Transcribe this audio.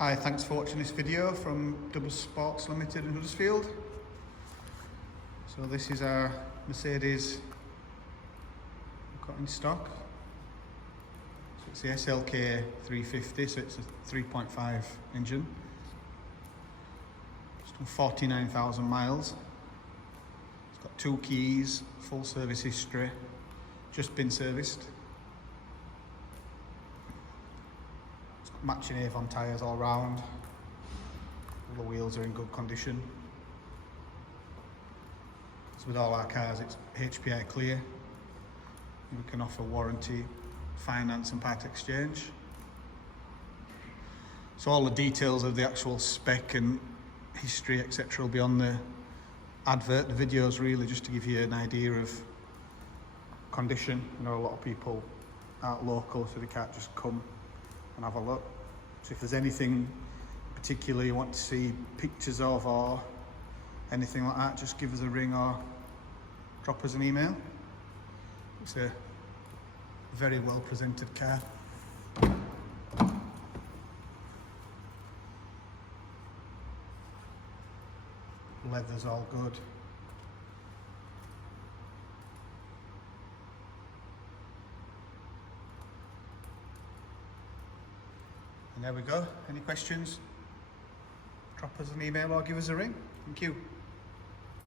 Hi, thanks for watching this video from Double Sports Limited in Huddersfield. So this is our Mercedes we've got in stock. So it's the SLK 350, so it's a 3.5 engine. It's done 49,000 miles. It's got 2 keys, full service history, just been serviced. Matching Avon tyres all round. All the wheels are in good condition. So with all our cars it's HPI clear. We can offer warranty, finance and part exchange. So all the details of the actual spec and history etc will be on the advert. The video is really just to give you an idea of condition. You know, a lot of people aren't local, so they can't just come and have a look. So if there's anything particular you want to see pictures of or anything like that, just give us a ring or drop us an email. It's a very well presented car. Leather's all good. And there we go. Any questions? Drop us an email or give us a ring. Thank you.